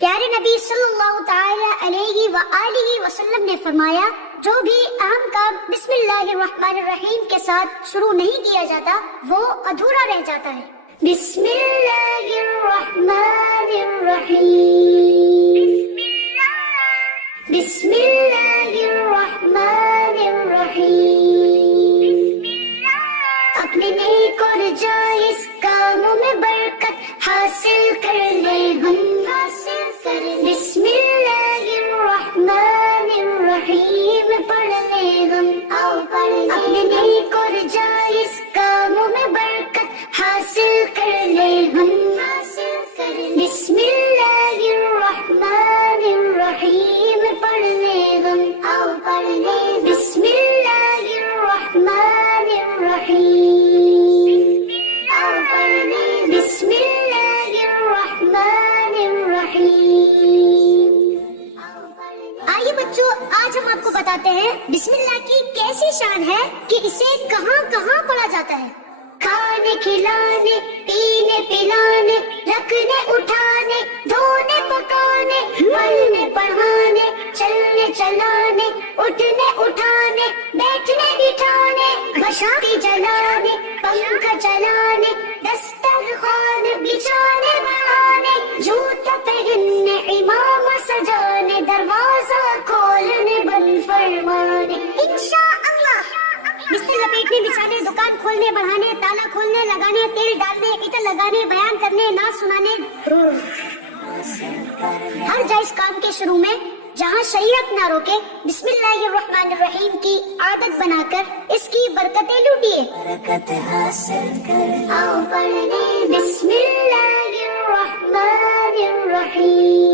پیارے نبی صلی اللہ تعالی علیہ وآلہ وسلم نے فرمایا، جو بھی اہم کام بسم اللہ الرحمن الرحیم کے ساتھ شروع نہیں کیا جاتا وہ ادھورا رہ جاتا ہے۔ بسم اللہ الرحمن الرحیم، بسم اللہ الرحمن الرحیم، اپنے نیک اور جائز کاموں میں برکت حاصل کر لے ہم، بسم اللہ الرحمن الرحیم پڑھ لے ہم، اپنے نیک اور جائز کاموں میں برکت حاصل کر لے ہم، بسم اللہ الرحمن الرحیم پڑھ لے ہم، بسم اللہ الرحمن الرحیم، بسم اللہ الرحمن الرحیم۔ آئیے بچوں، آج ہم آپ کو بتاتے ہیں بسم اللہ کی کیسی شان ہے کہ اسے کہاں کہاں پڑھا جاتا ہے۔ کھانے کھلانے، پینے پلانے، رکھنے اٹھانے، دھونے پکانے، پڑھنے پڑھانے، چلنے چلانے، اٹھنے اٹھانے، بیٹھنے بٹھانے، بشاتی جلانے، پنکھا چلانے، دسترخوان بچھانے بڑھانے، جوتا پہننے، امام سجانے، دروازہ کھولنے بند فرمانے، انشاءاللہ۔ بستر لپیٹنے بچھانے، دکان کھولنے بڑھانے، تالا کھولنے لگانے، تیل ڈالنے، عطر لگانے، بیان کرنے، نعت سنانے، ہر جائز کام کے شروع میں جہاں شریعت نہ روکے بسم اللہ الرحمن الرحیم کی عادت بنا کر اس کی برکتیں لوٹیے۔ برکت حاصل کر آؤ پڑھنے بسم اللہ الرحمن الرحیم۔